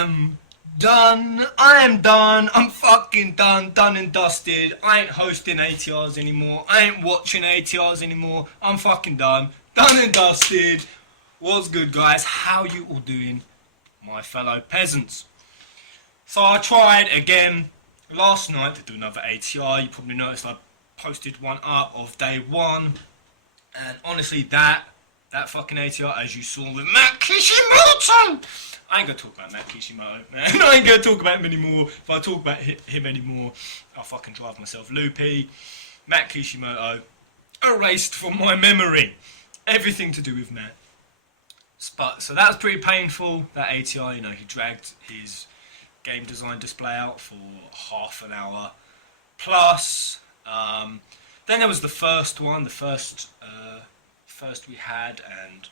am done. I am done. I'm fucking done. Done and dusted. I ain't hosting ATRs anymore. I ain't watching ATRs anymore. I'm fucking done. Done and dusted. What's good, guys? How you all doing, my fellow peasants? So I tried again last night to do another ATR. You probably noticed I posted one up of day one. And honestly, that fucking ATR, as you saw with Matt Kishimoto, I ain't gonna talk about Matt Kishimoto, man. I ain't gonna talk about him anymore. If I talk about him anymore, I'll fucking drive myself loopy. Matt Kishimoto, erased from my memory. Everything to do with Matt. So that was pretty painful, that ATR. You know, he dragged his game design display out for half an hour plus. Then there was the first one, the first we had, and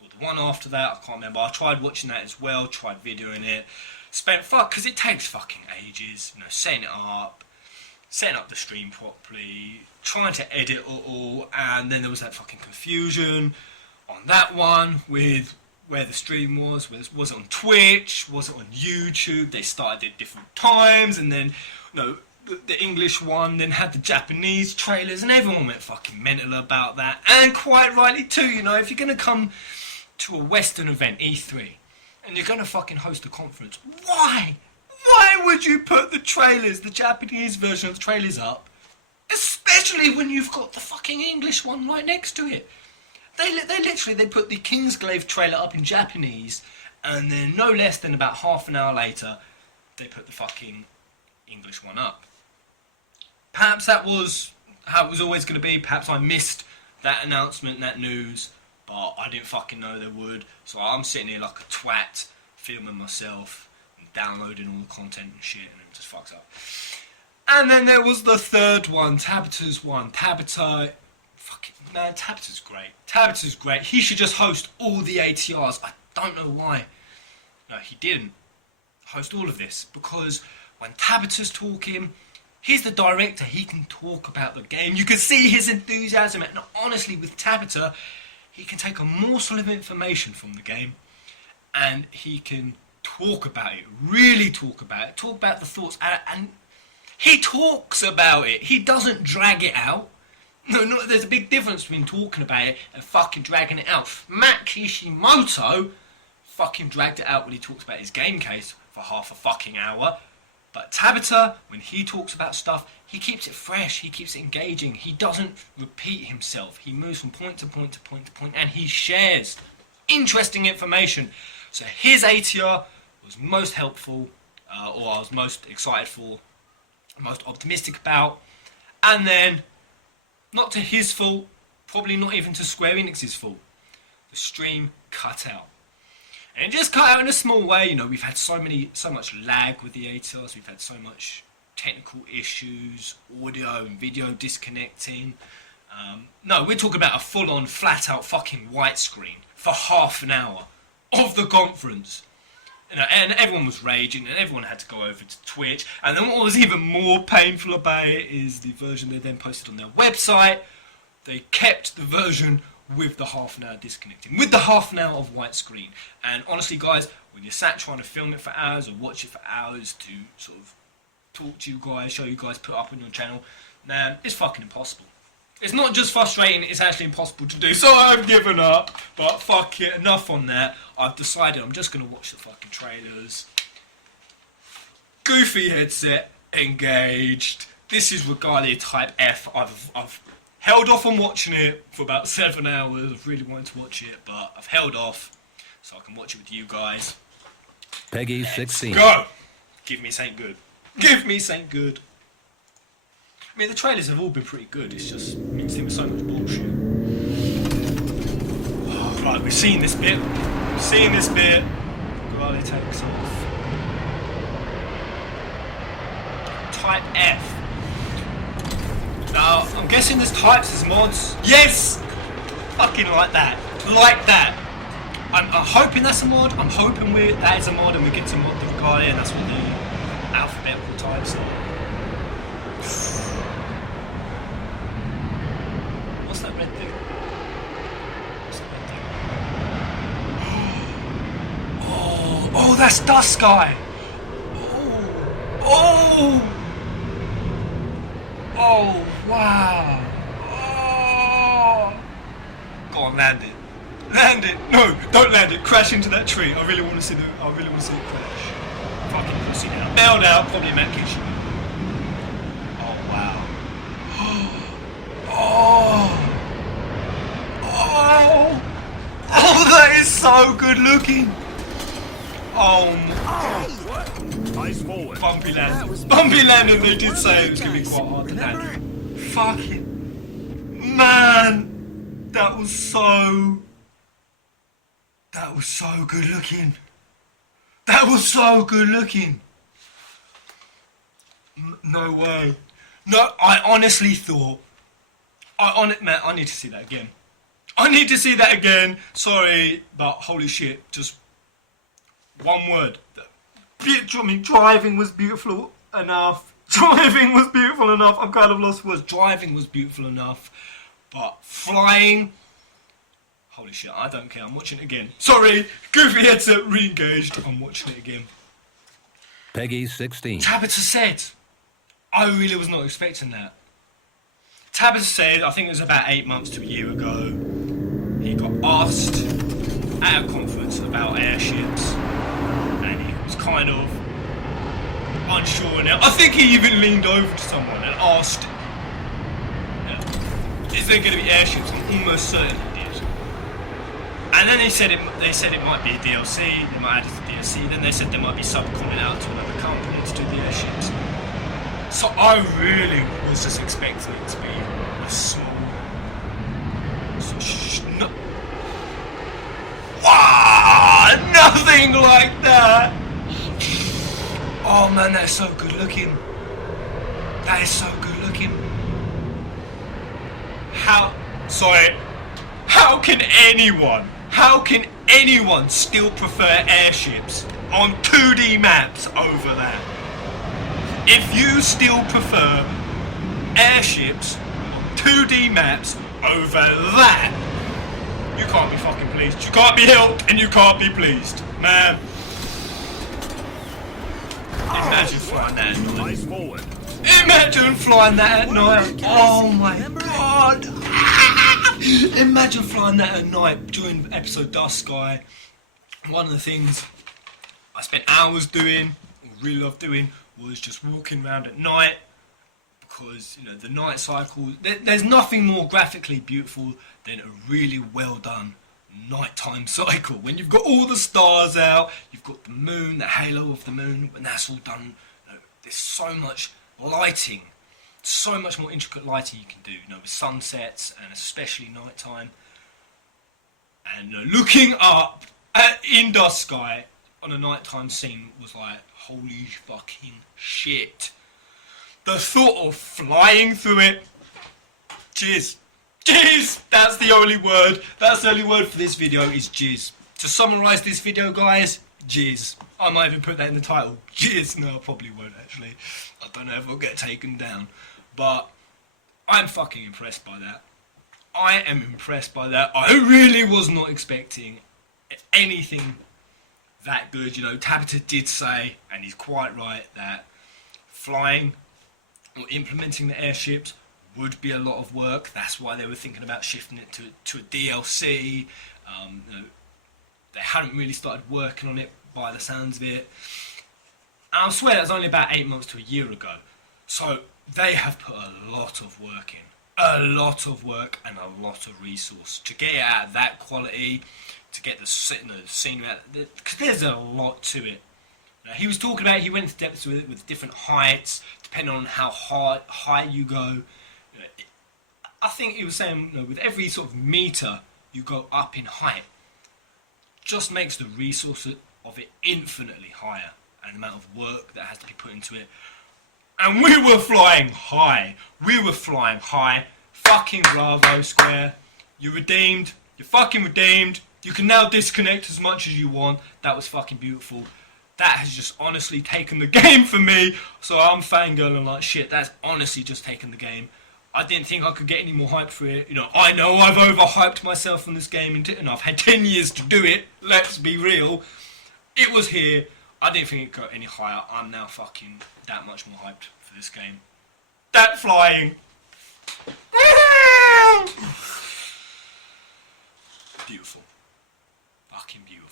the one after that, I can't remember. I tried watching that as well, tried videoing it. Because it takes fucking ages, you know, setting up the stream properly, trying to edit it all, and then there was that fucking confusion on that one with where the stream was. Was it on Twitch? Was it on YouTube? They started at different times, and then, you know, the English one then had the Japanese trailers, and everyone went fucking mental about that, and quite rightly too. You know, if you're gonna come to a Western event, E3, and you're gonna fucking host a conference, why would you put the trailers, the Japanese version of the trailers up, especially when you've got the fucking English one right next to it? They literally put the Kingsglaive trailer up in Japanese, and then no less than about half an hour later, they put the fucking English one up. Perhaps that was how it was always going to be. Perhaps I missed that announcement, that news, but I didn't fucking know they would. So I'm sitting here like a twat, filming myself and downloading all the content and shit, and it just fucks up. And then there was the third one, Tabata's one. Tabata, fucking man, Tabata's great. Tabata's great. He should just host all the ATRs. I don't know why. No, he didn't host all of this, because when Tabata's talking, he's the director, he can talk about the game. You can see his enthusiasm, and honestly, with Tabata, he can take a morsel of information from the game, and he can talk about it, really talk about the thoughts, and he talks about it. He doesn't drag it out. No, there's a big difference between talking about it and fucking dragging it out. Matt Kishimoto fucking dragged it out when he talks about his game case for half a fucking hour. But Tabata, when he talks about stuff, he keeps it fresh, he keeps it engaging, he doesn't repeat himself, he moves from point to point to point to point, and he shares interesting information. So his ATR was most helpful, or I was most excited for, most optimistic about, and then, not to his fault, probably not even to Square Enix's fault, the stream cut out. And it just cut out in a small way. You know, we've had so much lag with the ATRs, we've had so much technical issues, audio and video disconnecting. No, we're talking about a full-on, flat-out fucking white screen for half an hour of the conference. You know, and everyone was raging, and everyone had to go over to Twitch. And then what was even more painful about it is the version they then posted on their website. They kept the version with the half an hour disconnecting, with the half an hour of white screen. And honestly, guys, when you're sat trying to film it for hours or watch it for hours to sort of talk to you guys, show you guys, put up on your channel, man, it's fucking impossible. It's not just frustrating, it's actually impossible to do. So I've given up, but fuck it, enough on that. I've decided I'm just going to watch the fucking trailers. Goofy headset, engaged. This is Regalia Type-F. I've held off on watching it for about 7 hours. I've really wanted to watch it, but I've held off so I can watch it with you guys. Peggy 16. Go! Give me something good. Give me something good. I mean, the trailers have all been pretty good. It's just mixed in with so much bullshit. Oh, right, we've seen this bit. We've seen this bit. Regalia takes off. Type-F. Now, I'm guessing there's types as mods. Yes! Fucking like that. Like that. I'm hoping that's a mod. I'm hoping that is a mod and we get to mod the Regalia, and that's what the alphabetical types are. What's that red thing? What's that red thing? Oh, that's Dust Guy. Oh, wow. Oh. Go on, land it. Land it. No, don't land it. Crash into that tree. I really want to see it crash. Fucking pussy now. Bailed out, probably a Matt Kitchen. Oh, wow. Oh, that is so good looking. Oh, Eyes forward. bumpy landing. Bumpy landing, they did say it was going to be quite hard to land. Fucking man, that was so good looking. That was so good looking. No way. No, I honestly thought. Man, I need to see that again. I need to see that again. Sorry, but holy shit, just one word. I mean, driving was beautiful enough. Driving was beautiful enough. I'm kind of lost for words. Driving was beautiful enough. But flying... Holy shit, I don't care. I'm watching it again. Sorry, goofy headset re-engaged. I'm watching it again. Peggy 16. Tabitha said, I really was not expecting that. Tabitha said, I think it was about 8 months to a year ago, he got asked at a conference about airships, and he was kind of unsure now. I think he even leaned over to someone and asked, is there going to be airships? I'm almost certain he did. And then they said it might be a DLC, they might add it to DLC, then they said there might be subconning out to another company to do the airships. So I really was just expecting it to be a small... Wow, nothing like that! Oh man, that is so good looking. That is so good looking. How can anyone still prefer airships on 2D maps over that? If you still prefer airships on 2D maps over that, you can't be fucking pleased. You can't be helped and you can't be pleased. Man. Imagine flying that at night. Eyes forward. Imagine flying that at night. Oh my god. Imagine flying that at night during episode Dust Sky. One of the things I spent hours doing, or really love doing, was just walking around at night, because you know the night cycle. There's nothing more graphically beautiful than a really well done nighttime cycle. When you've got all the stars out, you've got the moon, the halo of the moon. When that's all done, you know, there's so much lighting, so much more intricate lighting you can do. You know, with sunsets and especially nighttime. And you know, looking up in Dust Sky on a nighttime scene was like, holy fucking shit. The thought of flying through it, jizz. Jizz! That's the only word. That's the only word for this video is jizz. To summarise this video, guys, jizz. I might even put that in the title. Jizz. No, I probably won't actually. I don't know if it'll get taken down. But I'm fucking impressed by that. I am impressed by that. I really was not expecting anything that good. You know, Tabitha did say, and he's quite right, that flying or implementing the airships would be a lot of work. That's why they were thinking about shifting it to a DLC. You know, they hadn't really started working on it by the sounds of it. And I swear that was only about 8 months to a year ago. So they have put a lot of work in. A lot of work and a lot of resource to get it at that quality, to get the scenery out, because there's a lot to it. Now, he was talking about he went into depths with it with different heights, depending on how high you go. I think he was saying, you know, with every sort of meter you go up in height, just makes the resource of it infinitely higher, and the amount of work that has to be put into it. And we were flying high. We were flying high. Fucking bravo, Square. You're redeemed. You're fucking redeemed. You can now disconnect as much as you want. That was fucking beautiful. That has just honestly taken the game for me. So I'm fangirling like shit. That's honestly just taken the game. I didn't think I could get any more hype for it. You know I've overhyped myself on this game, and I've had 10 years to do it. Let's be real. It was here. I didn't think it got any higher. I'm now fucking that much more hyped for this game. That flying. Beautiful. Fucking beautiful.